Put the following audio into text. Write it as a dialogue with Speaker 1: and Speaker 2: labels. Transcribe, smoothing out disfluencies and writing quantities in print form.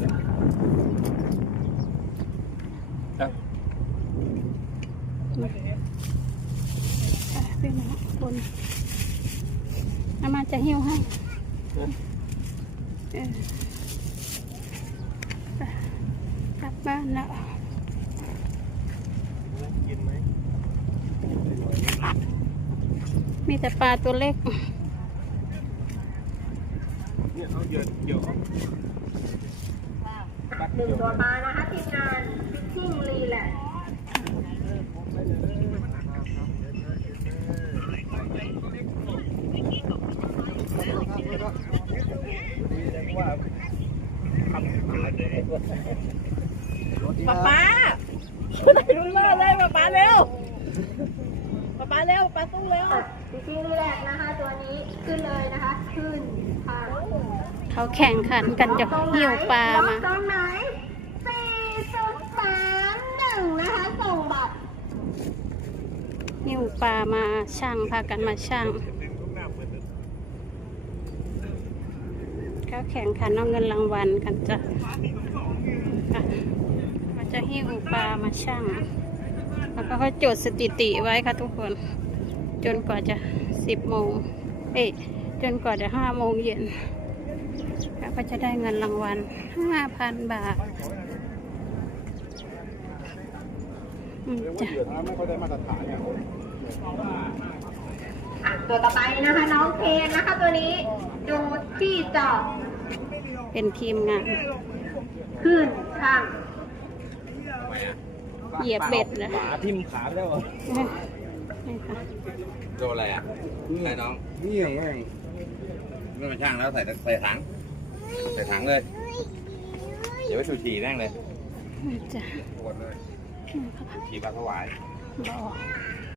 Speaker 1: เป็นนะคนอามาจะหิ้วให้กลับบ้านแล้วมีแต่ปลาตัวเล็ก
Speaker 2: เนี่ยเอาเกี่ยว
Speaker 3: 1 ตัวปลานะคะทีมงานฟิชชิ่งรีแลนด์
Speaker 4: ป๊าไหนรู้เลยป๊าเร็วป๊าเร็วป๊าสู้เร็ว
Speaker 3: ฟิชชิ่งรีแลนด์นะคะตัวนี้ขึ้นเลยนะคะขึ้นค่ะ
Speaker 1: เขาแข่งขันกันจะหิ้วปลามา
Speaker 3: ตรงไหน4.31นะคะส่งบัตร
Speaker 1: หิ้วปลามาช่างพากันมาช่างเขาแข่งขันเอาเงินรางวัลกันจะหิ้วปลามาช่างแล้วก็เขาจดสถิติไว้ค่ะทุกคนจนกว่าจะ10 โมงจนกว่าจะ5 โมงเย็นก็จะได้เงินรางวัล 5,000 บาท
Speaker 2: จ้ะไม่ค่อยได้มาตรฐานเนี่ย
Speaker 3: ตัวต่อไปนะคะน้องเพนนะคะตัวนี้ดูที่จอด
Speaker 1: เป็นทีมงาน
Speaker 3: ขึ้นข้าง
Speaker 1: เหยียบเบ็ดนะ
Speaker 2: ขาทิ่มขาแล้วเหรอ
Speaker 5: โดนอะไรอ่ะไอ้น้อง
Speaker 2: นี่อย่างไร
Speaker 5: ไม่มาช่างแล้วใส่ถังเลยเดี๋ยวไปสูชีแน่งเลย
Speaker 1: จ้ะ
Speaker 5: หมดเลยชีปลาถวาย